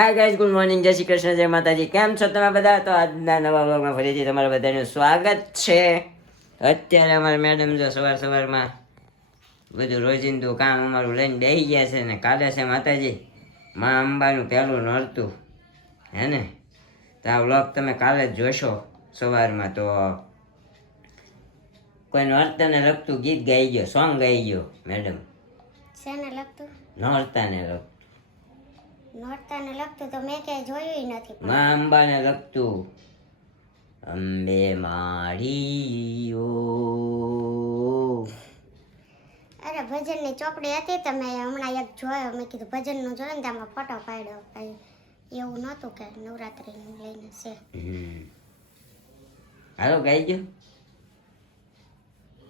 Hi guys, good morning, જય શ્રી કૃષ્ણ, જય માતાજી. કેમ છો તમે બધા? તો આજના નવા વ્લોગમાં ફરીથી તમારા બધાનું સ્વાગત છે. અત્યારે અમારા મેડમ જો સવારમાં બધું રોજિંદુ કામ અમારું લઈને બેસી ગયા છે ને કાલે છે માતાજી મા અંબાનું પહેલું નોરતું, હે ને? તો આ વ્લોગ તમે કાલે જ જોશો સવારમાં. તો કોઈ નોરતાને લગતું ગીત ગાઈ ગયો, સોંગ ગાઈ ગયો મેડમ. શેને લગતું? નોરતાને લગતું, નોરતાને લગતું તો મેં ક્યાંય જોયું નથી. મા અંબાને લગતું. અંબે મારી ઓ. અરે ભજનની ચોપડી હતી તો મેં હમણાં એક જોયો. મેં કીધું ભજનનું જોયું ને તેમાં ફોટો પાડ્યો. કઈ એવું નહોતું કે નવરાત્રિનું લઈને છે. હાલો ગાઈ ગયો,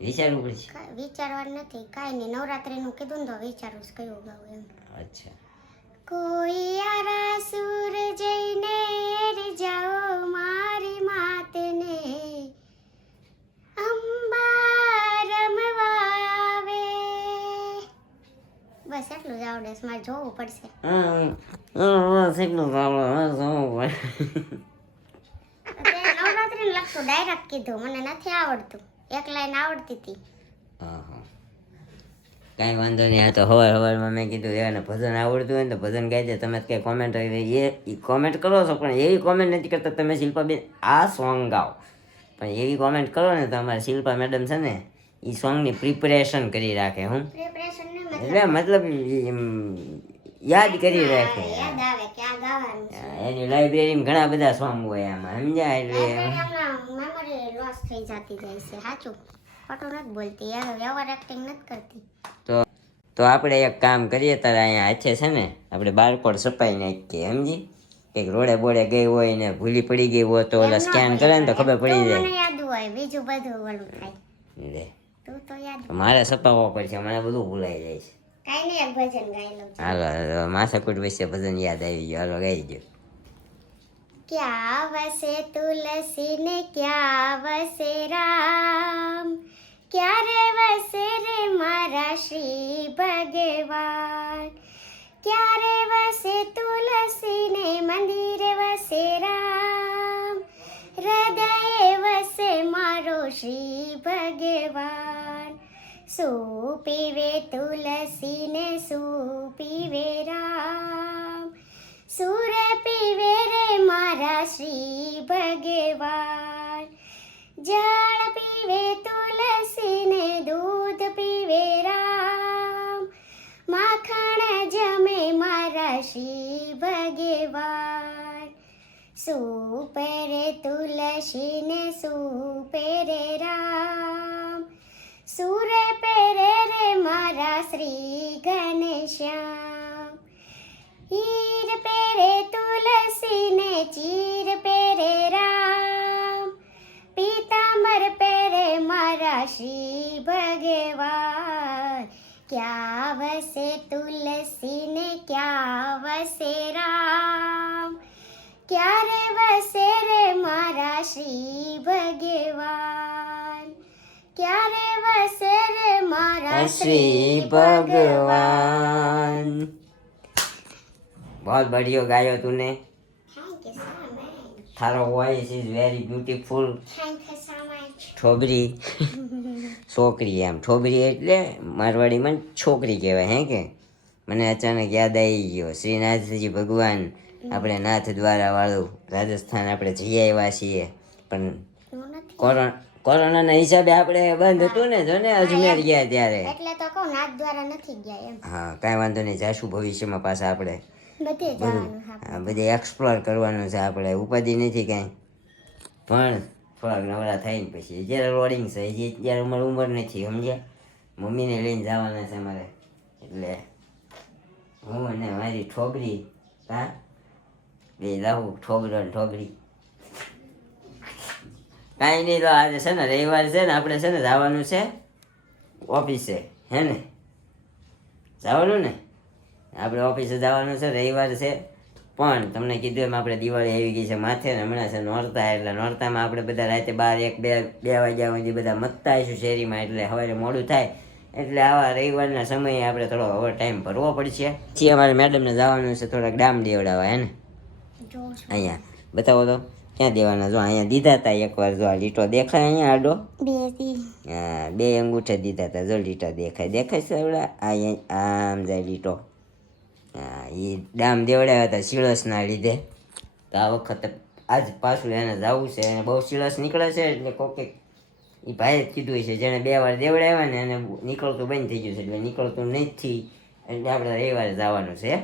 વિચારવું પડશે. વિચારવાનું નથી, કાંઈ નહીં. નવરાત્રિનું કીધું ને તો વિચારું છું કયું ગાવું એમ. અચ્છા. કોઈ આરા સુર જઈને જાઓ મારી માતને, અંબા રમવા આવે. બસ એટલું જ આવડે છે, મારે જોવું પડશે. નવરાત્રીને લગતું ડાયરેક્ટ કીધું, મને નથી આવડતું. એક લાઈન આવડતી હતી. કાંઈ વાંધો નહીં. આ તો સવારમાં મેં કીધું એને ભજન આવડતું હોય ને તો ભજન ગાઈ દે. તમે કંઈ કોમેન્ટ એ કોમેન્ટ કરો છો પણ એવી કોમેન્ટ નથી કરતા તમે શિલ્પાબેન આ સોંગ ગાઓ, પણ એવી કોમેન્ટ કરો ને તો અમારા શિલ્પા મેડમ છે ને એ સોંગની પ્રિપરેશન કરી રાખે. હું પ્રિપરેશન ને એટલે મતલબ યાદ કરી રાખે. યાદ આવે કે આ ગાવાનું છે. એની લાઇબ્રેરીમાં ઘણા બધા સોંગ હોય આમાં, સમજ્યા? એટલે મેમરી લોસ થઈ જતી જાય છે. સાચું ખોટું નથી બોલતી, વ્યવહાર એક્ટિંગ નથી કરતી. તો આપણે એક કામ કરીએ તારે અહીંયા હાથે છે ને આપણે બારકોડ છપાઈ નાખીએ, સમજી? કંઈક રોડે બોડે ગઈ હોય ને ભૂલી પડી ગઈ હોય તો ઓલા સ્કેન કરે ને તો ખબર પડી જાય. મને યાદ હોય, બીજું બધું ઓલું થાય. લે તું તો યાદ મારે છપાવવો પડશે, મને બધું ભૂલાઈ જાય છે. કાઈ નહીં, એક ભજન ગાઈ લઉં છું. હાલો માથાકૂટ વિશે ભજન યાદ આવી ગયું, હાલો ગાઈ ગયો. क्या वसे तुलसी ने क्या वसे राम, क्या रे वसे रे मारा श्री भगवान. क्या रे वसे तुलसी ने मंदिरे वसे राम, हृदय वसे मारो श्री भगवान. सू पीवे तुलसी ने सू पीवे राम, सूर पीवे रे मारा श्री भगवान. जल पीवे तुलसी ने दूध पीवे राम, माखण जमे मारा श्री भगवान. सूपे रे तुलसी ने सूपे रे राम, सूर पेरे रे मारा श्री घनश्याम. हीर पेरे तुलसी ने चीर पेरे राम, पीतांबर पेरे मारा श्री भगवान. क्या वसे तुलसी ने क्या वसे राम, क्या रे वसे रे मारा श्री भगवान. क्या रे वसे रे मारा શ્રી ભગવાન. बहुत बढ़िया गायो तूने. Thank you so much. थारो voice is very beautiful. Thank you so much. છોકરી છોકરી એમ છોકરી એટલે મારવાડીમાં છોકરી કહેવાય, હે કે? મને અચાનક યાદ આવી ગયો શ્રીનાથજી ભગવાન, આપણે નાથ દ્વારા વાળું રાજસ્થાન આપણે જઈ આવ્યા છીએ, પણ હું નથી. કોરોનાના હિસાબે આપણે બંધ હતું ને, જો ને અજમેર ગયા ત્યારે. એટલે તો કહું નાથ દ્વારા નથી ગયા એમ. હા કાંઈ વાંધો નહીં, જાશું ભવિષ્યમાં પાછા આપણે બધે જવાનું હા. આ બધે એક્સપ્લોર કરવાનું છે આપણે, ઉપાધિ નથી કાંઈ. પણ થોડાક નવરા થઈને પછી જ્યારે રોડિંગ છે ત્યારે અમારી ઉંમર નથી, સમજ્યા? મમ્મીને લઈને જવાના છે અમારે, એટલે હું અને મારી ઠોકરી હા બે જાઉં, ઠોકરો ને ઠોકરી. કાંઈ નહીં, તો આજે છે ને રવિવાર છે ને આપણે છે ને જવાનું છે ઓફિસે, હે ને? જવાનું ને આપણે ઓફિસે જવાનું છે, રવિવાર છે. પણ તમને કીધું એમ આપણે દિવાળી આવી ગઈ છે માથે ને હમણાં છે નોરતા, એટલે નોરતામાં આપણે બધા રાતે 12, 1, 2 વાગ્યા સુધી બધા મતતા આવીશું શેરીમાં, એટલે સવારે મોડું થાય એટલે આવા રવિવારના સમયે આપણે થોડો ઓવર ટાઈમ ભરવો પડશે. પછી અમારે મેડમને જવાનું છે થોડાક ડામ દેવડાવવા હે ને જો અહીંયા બતાવો તો ક્યાં દેવાના? જો અહીંયા દીધા હતા એકવાર, જો આ લીટો દેખાય અહીંયા આડો, બેસી હા 2 અંગૂઠે દીધા હતા. જો લીટા દેખાય છે એવડા, આમ જાય લીટો. હા એ ડામ દેવડાવ્યા હતા શીળસના લીધે. તો આ વખતે આજ પાછું એને જવું છે, એને બહુ શીળસ નીકળે છે એટલે કોકે એ ભાઈએ જ કીધું છે જેણે 2 વાર દેવડાવ્યા ને એને નીકળતું બંધ થઈ ગયું છે એટલે નીકળતું નથી, એટલે આપણે રવિવારે જવાનું છે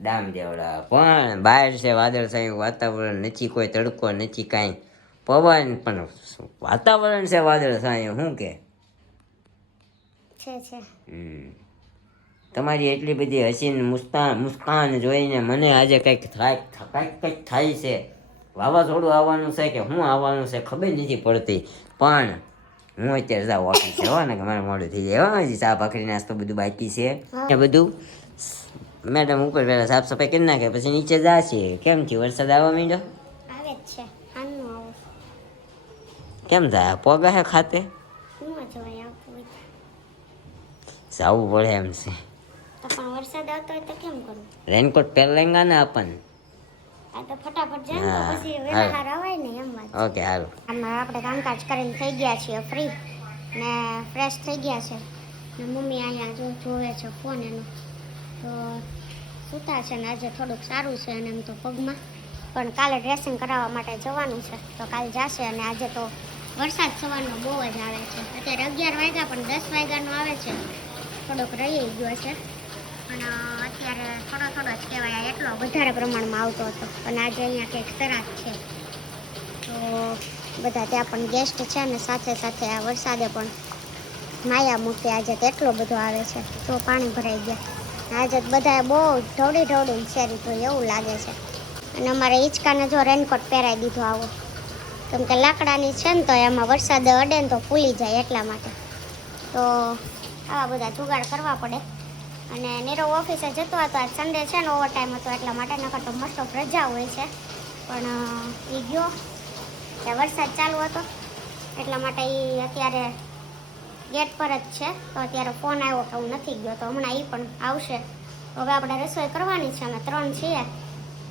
ડામ દેવડા. પણ બહાર છે વાદળછાયું વાતાવરણ, નથી કોઈ તડકો નથી કાંઈ પવન, પણ વાતાવરણ છે વાદળછાયું. શું કે છે તમારી એટલી બધી હસીન મુસ્કાન જોઈને મને આજે કંઈક થાય છે. વાવાઝોડું આવવાનું છે કે શું આવવાનું છે ખબર નથી પડતી, પણ હું અત્યારે જાઉં ઓફિસે હો ને કે મારે મોડું થઈ જાય. હજી ચા ભાખરી નાસ્તો બધું બાકી છે એ બધું મેડમ ઉપર પહેલાં સાફ સફાઈ કરી નાખે પછી નીચે જશે. કેમ થયું? વરસાદ આવવા માંડ્યો? આવે જ છે આનું આવું કેમ થાય? પોગા હે ખાતે હું જોઈ આવતું હોય જવું પડે એમ છે. તો પણ વરસાદ આવતો હોય તો કેમ કરું? રેનકોટ પહેરલેંગા ને આપણ. આ તો ફટાફટ જાય ને તો હા, પછી હા. વેલા રવાય ને એમ વાત. ઓકે હાલો. આમાં આપણે કામકાજ કરીને થઈ ગયા છીએ ફ્રી ને ફ્રેશ થઈ ગયા છે ને મમ્મી અહીંયા જોવે છે ફોન એનો, તો સૂતા છે ને આજે થોડુંક સારું છે અને એમ તો પગમાં, પણ કાલે ડ્રેસિંગ કરાવવા માટે જવાનું છે તો કાલે જશે. અને આજે તો વરસાદ સવારનો બહુ જ આવે છે. અત્યારે 11 વાગ્યા પણ 10 વાગ્યાનો આવે છે, થોડોક રહી ગયો છે પણ અત્યારે થોડો જ કહેવાય, એટલો વધારે પ્રમાણમાં આવતો હતો. અને આજે અહીંયા કંઈક શ્રાદ્ધ છે તો બધા ત્યાં પણ ગેસ્ટ છે ને સાથે સાથે આ વરસાદે પણ માયા મૂકી આજે તો એટલો બધો આવે છે તો પાણી ભરાઈ ગયા. આજે તો બધાએ બહુ ઢોળીને શેરી તો એવું લાગે છે. અને અમારે હિંચકાને જો રેનકોટ પહેરાવી દીધો આવો, કેમ કે લાકડાની છે ને તો એમાં વરસાદ અડે ને તો ફૂલી જાય એટલા માટે. તો આવા બધા જુગાડ કરવા પડે. અને નીરવ ઓફિસે જતો હતો, આજ સન્ડે છે ને ઓવર ટાઈમ હતો એટલા માટે, નકર તો મોસ્ટ ઓફ રજા હોય છે પણ એ ગયો ત્યાં વરસાદ ચાલુ હતો એટલા માટે એ અત્યારે ગેટ પર જ છે. તો અત્યારે ફોન આવ્યો કે હું નથી ગયો, તો હમણાં એ પણ આવશે. હવે આપણે રસોઈ કરવાની છે, અમે 3 છીએ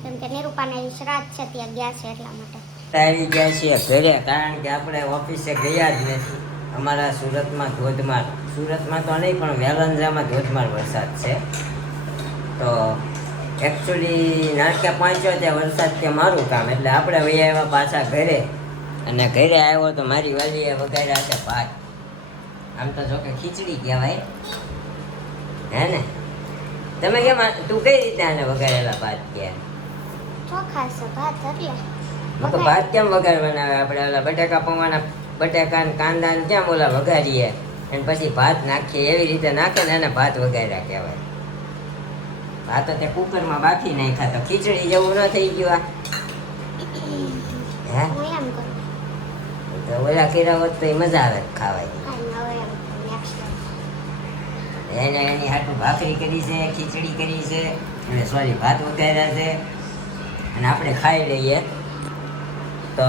કેમ કે નિરૂપાને શ્રાદ્ધ છે ત્યાં ગયા છે એટલા માટે. આવી ગયા છીએ ઘરે, કારણ કે આપણે ઓફિસે ગયા જ નથી. અમારા સુરતમાં ધોધમાર, સુરતમાં તો નહીં પણ વેલંજામાં ધોધમાર વરસાદ છે. તો એકચ્યુઅલી નાળકે પહોંચ્યો ત્યાં વરસાદ કે મારું કામ, એટલે આપણે વહી આવ્યા પાછા ઘરે. અને ઘરે આવ્યો તો મારી વાલીએ વગાડ્યા છે ભાત. આમ તો જો કે ખીચડી કહેવાય હે ને? તમે કેમ તું કઈ રીતે આને વગાડેલા ભાત કે? ચોખા છે ભાત એટલે તો ભાત કેમ વગાડવાના આવે? આપણે ઓલા બટાકા પૌવાના બટાકા ને કાંદા ને કેમ ઓલા વઘારીએ અને પછી ભાત નાખીએ એવી રીતે નાખે ને એને ભાત વઘાર્યા કહેવાય. આ તો તે કુકરમાં બાફી નાખ્યા તો ખીચડી જેવું ન થઈ ગયું. હે હું એમ કરું તો ઓલા કર્યા હોત તો એ મજા આવે ખાવાની. હવે એમ નેક્સ્ટ એને એની હાટું ભાખરી કરી છે, ખીચડી કરી છે અને સોરી ભાત વઘાર્યા છે અને આપણે ખાઈ લઈએ. તો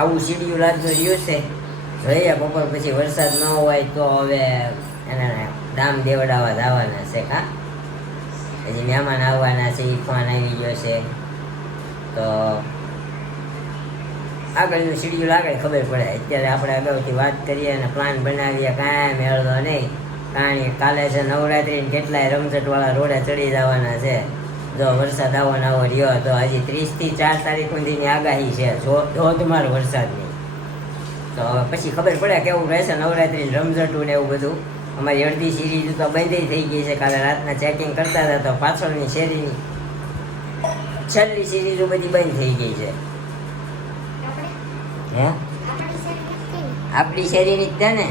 આવું સીડિયું લાદનું રહ્યું છે. જોઈએ બપોર પછી વરસાદ ન હોય તો હવે એને દામ દેવડાવવા જવાના છે. હા હજી મહેમાન આવવાના છે, એ ફોન આવી ગયો છે તો આગળનું શેડ્યુલ આગળ ખબર પડે. અત્યારે આપણે અગાઉથી વાત કરીએ અને પ્લાન બનાવીએ, કાંઈ મેળવો નહીં. કારણ કે કાલે છે નવરાત્રિને કેટલાય રમઝટવાળા રોડે ચડી જવાના છે. જો વરસાદ આવો ને આવો રહ્યો તો હજી 30 થી 4 તારીખ સુધીની આગાહી છે ધોધમાર વરસાદની. તો હવે પછી ખબર પડે કેવું રહેશે નવરાત્રિને રમઝટું ને એવું બધું. અમારી અડધી સિરીઝ તો બંધ થઈ ગઈ છે. કાલે રાતના ચેકિંગ કરતા હતા તો પાછળની શેરીની છેલ્લી સિરીઝો બધી બંધ થઈ ગઈ છે. હે આપણી શેરીની જ છે ને?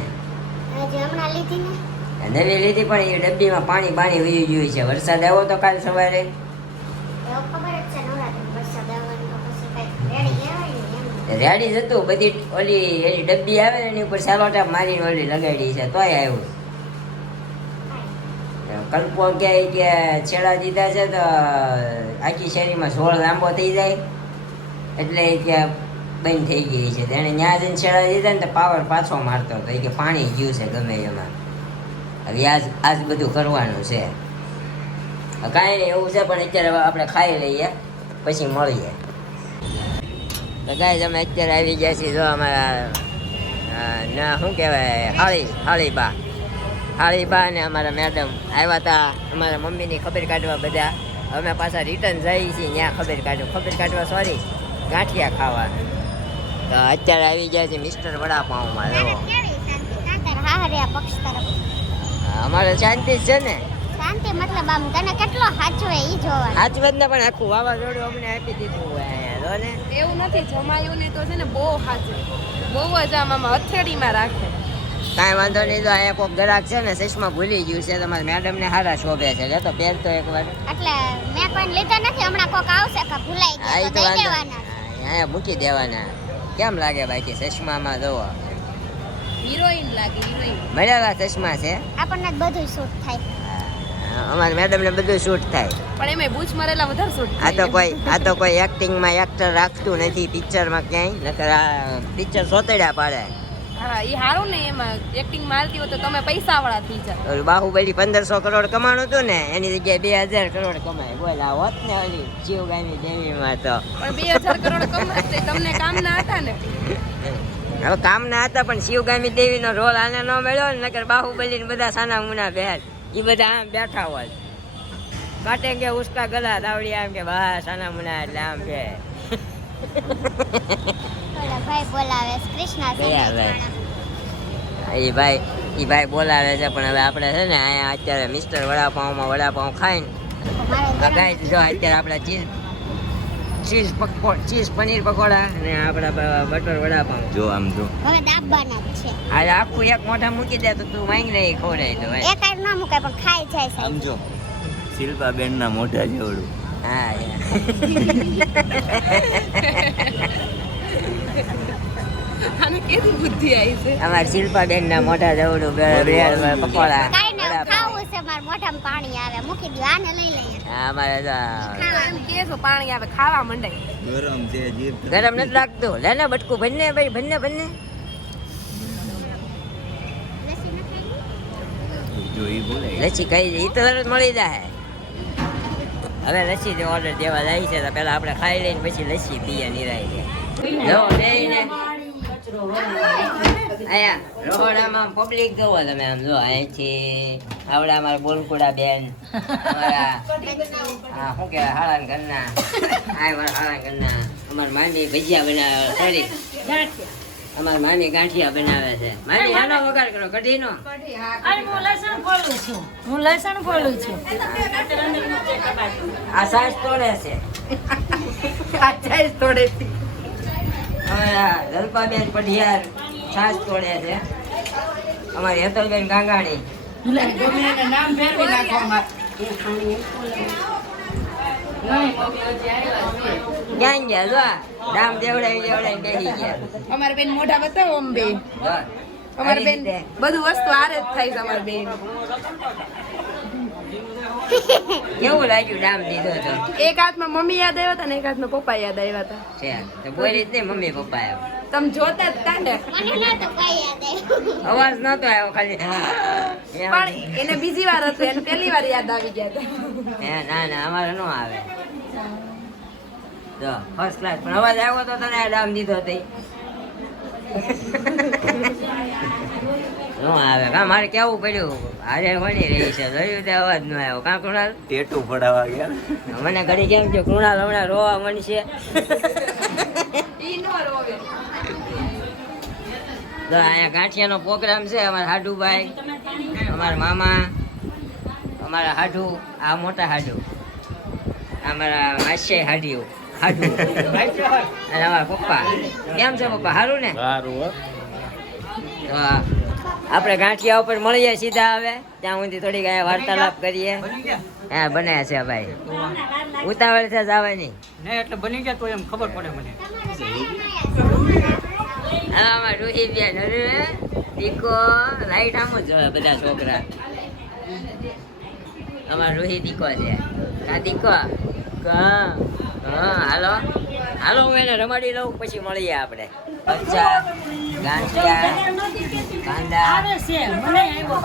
હમણાં લીધી ને નવી લીધી પણ એ ડબ્બીમાં પાણી વહી ગયું છે. વરસાદ આવ્યો તો કાલ સવારે ખબર જ છે નવરાત્રી વરસાદ આવવાનો તો પછી કઈ રેડી કહેવાય ને એમ. રેડી જ હતું. બધી ઓલી એની ડબ્બી આવે ને એની ઉપર સેલોટેપ મારીને ઓલી લગાડી છે તોય આવ્યું. કલ્પો કે છેડા દીધા છે તો આખી શેરીમાં ઝોળ લાંબો થઈ જાય એટલે કે બંધ થઈ ગઈ છે. તેને ત્યાં જઈને છેડા દીધા ને તો પાવર પાછો મારતો હતો કે પાણી ગયું છે ગમે એમાં. હવે આજ બધું કરવાનું છે. કાંઈ નહીં એવું છે, પણ અત્યારે આપણે ખાઈ લઈએ પછી મળીએ. તો ગાઈસ અમે અત્યારે આવી ગયા છીએ જો અમારા ના શું કહેવાય હાળીબા અને અમારા મેડમ આવ્યા હતા અમારા મમ્મીની ખબર કાઢવા બધા. અમે પાછા રિટર્ન જઈએ છીએ ત્યાં ખબર કાઢવા સોરી ગાંઠિયા ખાવા. તો અત્યારે આવી ગયા છે મિસ્ટર વડાપાઉંમાં. અમારે શાંતિ જ છે ને. શાંતિ મતલબ આમ તને કેટલો સાચવે ઈ જોવાનું. સાચવત ને પણ આખું વાવાઝોડું અમને આપી દીધું હોય અહીંયા જો ને. એવું નથી, જમાયું ને તો છે ને બહુ સાચવે, બહુ જ આમ હથેળીમાં રાખે. કાંઈ વાંધો નહીં. તો અહીંયા કોઈક ગ્રાહક છે ને ચશ્મા ભૂલી ગયું છે, તમારા મેડમ ને સારા શોભે છે. લે તો પહેરતો એકવાર. એટલે મેં કોઈને લીધા નથી, હમણાં કોક આવશે કે ભૂલાઈ આ ગયા તો તો દઈ વાંધો દેવાના. અહીંયા મૂકી દેવાના. કેમ લાગે બાકી ચશ્મામાં જોવો હિરોઈન લાગે, હિરોઈન. મળેલા ચશ્મા છે. આપણને જ બધું શૂટ થાય. અમારા મેડમ ને બધું શૂટ થાય. પણ એમાં બૂચ મારેલા વધારે શૂટ આ તો કોઈ એક્ટિંગમાં એક્ટર રાખતું નથી પિક્ચરમાં ક્યાંય. નકર આ પિક્ચર સોતડ્યા પાડે. હા, એ સારું ને, એમાં એક્ટિંગ મારતી હોય તો તમે પૈસા વાળા થઈ જાવ. ઓલું બાહુબલી 1500 કરોડ કમાણું હતું ને, એની જગ્યાએ 2000 કરોડ કમાય. બોલ આ હોત ને ઓલી શિવગામી દેવીમાં તો. પણ 2000 કરોડ કમાય તમને કામ ના હતા ને. હવે કામ ના હતા, પણ શિવગામી દેવીનો રોલ આને ન મળ્યો ને, નકર બાહુબલી ને બધા સાના મુના બેર એ બધા આમ બેઠા હોત. કાટેંગે ઉસકા ગલા દાવડી આમ કે બા સાના મુના એટલે આમ કે ઓલા ભાઈ બોલાવે છે, કૃષ્ણા એ ભાઈ બોલાવે છે. પણ હવે આપણે છે ને અહીંયા અત્યારે મિસ્ટર વડાપાઉંમાં વડાપાઉં ખાઈને ગાય જો અત્યારે આપણા ચીઝ પનીર પકોડા અને આપણા બટર વડાપાઉં જો આમ જો હવે દાબવાના જ છે. આજે આખું એક મોઢા મૂકી દે તો તું માંગ નહીં ખવડાય તો ભાઈ. એક ન મુકાય પણ ખાઈ જાય છે. સમજો શિલ્પા બેન ના મોઢા જેવડું. હા આને કેવી બુદ્ધિ આવી છે. અમારા શિલ્પાબેન ના મોઢા જવડું પકોડા કાઈ ને ખાવું છે, મારા મોઢામાં પાણી આવે. મૂકી દો, આને લઈ લઈએ. અમારે એમ કે છો પાણી આવે ખાવા મંડાય. ગરમ છે જીભ. ગરમ નથી લાગતું. લે ને બટકું બંને ભાઈ બંને લસ્સી ન ખાઈ? જો ઈ બોલે લસ્સી કઈ ઈ તો તરત મળી જાય. હવે લસ્સી જે ઓર્ડર દેવા જાય છે તો પેલા આપણે ખાઈ લઈને પછી લસ્સી પીએ નિરાય છે. જો લઈને અહીંયા રોહડામાં પબ્લિક જોવો તમે આમ જો અહીંથી આવડા અમારા બોલકુડા બેન અમારા હા શું કહેવાય હાળાન ઘરના મારા હાળાન ઘરના અમારા માંડી ભજીયા બનાવે સોરી અમારા માની ગાંઠિયા બનાવે છે. માની આનો વગાડ કરો કઢીનો. હું લસણ ફોલું છું. આ સાસ તોડે છે. અમારા જલપાબેન પઢિયાર છાસ તોડે છે. અમારી હેતલબેન ગાંગાણી ક્યાં ગયા જો દામ દેવડાવી બેસી ગયા. અમારા બેન મોઢા બતાવો આમ બે. જો, અમારા બેન આવી રીતે. બધું વસ્તુ આરે જ થાય છે અમારા બેન. કેવું લાગ્યું દામ દીધો તો એક હાથમાં મમ્મી યાદ આવ્યા હતા ને એક હાથમાં પપ્પા યાદ આવ્યા હતા. છે તો બોલી જ નહીં મમ્મી પપ્પા એમ. તમે જોતા જ તા ને. મને નહોતું કઈ યાદ આવ્યું. અવાજ નતો આવ્યો ખાલી પણ એને બીજી વાર હતું, એને પહેલી વાર યાદ આવી ગયા હતા. ના અમારે નો આવે. જો ફર્સ્ટ ક્લાસ પણ અવાજ આવ્યો તો તને આ દામ દીધો તે નો આવે. કા મારે કેવું પડ્યું આજે વળી રહી છે જોયું તે અવાજ નો આવ્યો. કા કૃણાલ ટેટુ પડાવવા ગયા. મને ઘડી કેમ છે કૃણાલ હમણાં રોવા મળશે. ઈ નો રોવે. તો અહીંયા ગાંઠિયાનો પ્રોગ્રામ છે. અમારા હાડુભાઈ અમારા મામા અમારા હાડુ આ મોટા હાડુ અમારા માસ્ય હાડુ અને અમારા પપ્પા. કેમ છે પપ્પા સારું ને? તો આપણે ગાંઠિયા ઉપર મળીએ સીધા. હવે ત્યાં સુધી થોડીક અહીંયા વાર્તાલાપ કરીએ. હા બન્યા છે ભાઈ, ઉતાવળ છે જવાની. એટલે બની ગયા તો એમ ખબર પડે મને. આમાં રૂહી બેન દીકો લાઈટ આમ જ જોવે બધા છોકરા. અમાર રૂહી દીકો છે. કા દીકો હા હાલો હાલો હું એને રમાડી લઉં પછી મળીએ આપણે. મરચા, ગાંઠિયા, કાંદા,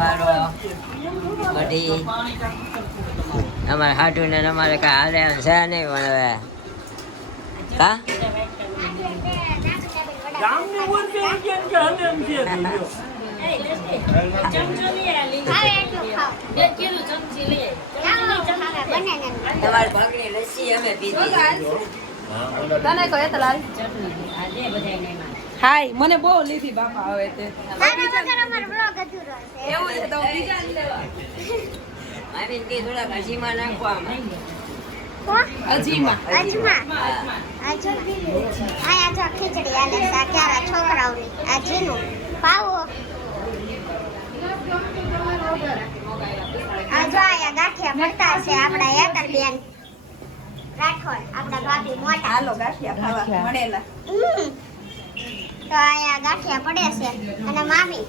પારો, કઢી. અમારે હાટું ને અમારે કાંઈ હાલે એમ છે નહીં પણ હવે કા તમારી ભાગની લસ્સી અમે પીધી. તને કહે તો લાલ હાય મને બહુ લીધી બાપા હવે તે એવું છે તો બીજા લેવા મારી કે થોડા ભાજીમાં નાખવા આમાં. અજીમાં ખીચડી આલે ક્યારા છોકરાઓની આ જીનું પાવો આ જો આયા ગાંઠિયા પડતા છે આપણા યાતર બેન રાઠોડ આપણા ભાભી મોટા હાલો ગાંઠિયા ખાવા મળેલા તો આયા ગાંઠિયા પડે છે અને મામી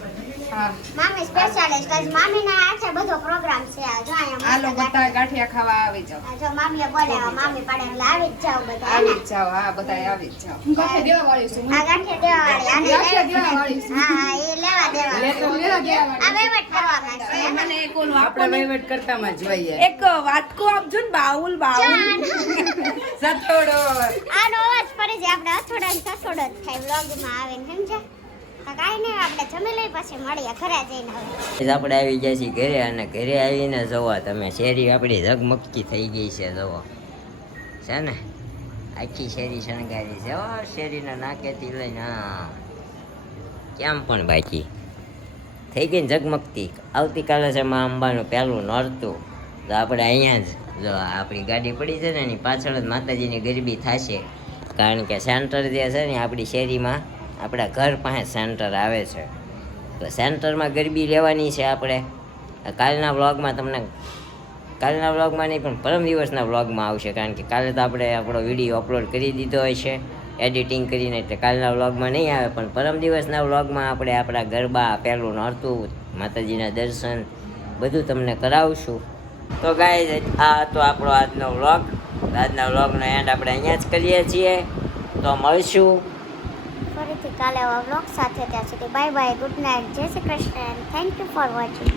હા મામી સ્પેશિયાલિસ્ટ આજ મામીના હાથે બધો પ્રોગ્રામ છે આ જો આયા હાલો બધા ગાંઠિયા ખાવા આવી જાવ આ જો મામીએ બોલાવ્યા મામી પાડે એટલે આવી જ જાવ બધા આવી જ જાવ હા બધા આવી જ જાવ ગાંઠિયા દેવા વાળી છું આ ગાંઠિયા દેવાવાળી ગાંઠિયા દેવા વાળી છું હા એ લેવા દેવા લેવા દેવા આ વહીવટ કરવામાં છે મને એક ઓલું આપણે વહીવટ કરતામાં જોઈએ એક વાટકો આપજો ને બાઉલ સથોડો આનો અવાજ પડી જાય આપણે અથોડા ને સથોડો જ થાય વ્લોગમાં આવે ને સમજ્યા તો કાંઈ નહીં આપણે જમી લઈ પછી મળીએ ઘરે જઈને હવે આપણે આવી ગયા છીએ ઘરે અને ઘરે આવીને જોવા તમે શેરી આપણી ઝગમગતી થઈ ગઈ છે જોવો છે ને આખી શેરી શણગારી છે શેરીના નાકેથી લઈને હા કેમ પણ બાકી થઈ ગઈ ને ઝગમગતી. આવતીકાલે છે માં અંબાનું પહેલું નોરતું તો આપણે અહીંયા જ જો આપણી ગાડી પડી છે ને એની પાછળ જ માતાજીની ગરબી થશે કારણ કે સેન્ટર જે છે ને આપણી શેરીમાં આપણા ઘર પાસે સેન્ટર આવે છે તો સેન્ટરમાં ગરબી લેવાની છે આપણે. કાલના વ્લોગમાં તમને કાલના વ્લોગમાં નહીં પણ પરમ દિવસના વ્લોગમાં આવશે કારણ કે કાલે તો આપણે આપણો વિડીયો અપલોડ કરી દીધો હોય છે એડિટિંગ કરીને એટલે કાલના વ્લોગમાં નહીં આવે પણ પરમ દિવસના વ્લોગમાં આપણે આપણા ગરબા પહેલું નોરતું માતાજીના દર્શન બધું તમને કરાવશું. તો ગાઈઝ આ તો આપણો આજનો વ્લોગ. આજના વ્લોગનો એન્ડ આપણે અહીંયા જ કરીએ છીએ તો મળશું ફરીથી કાલે આવા વ્લોગ સાથે. ત્યાં સુધી બાય બાય, ગુડ નાઇટ, જય Shri Krishna, thank you for watching.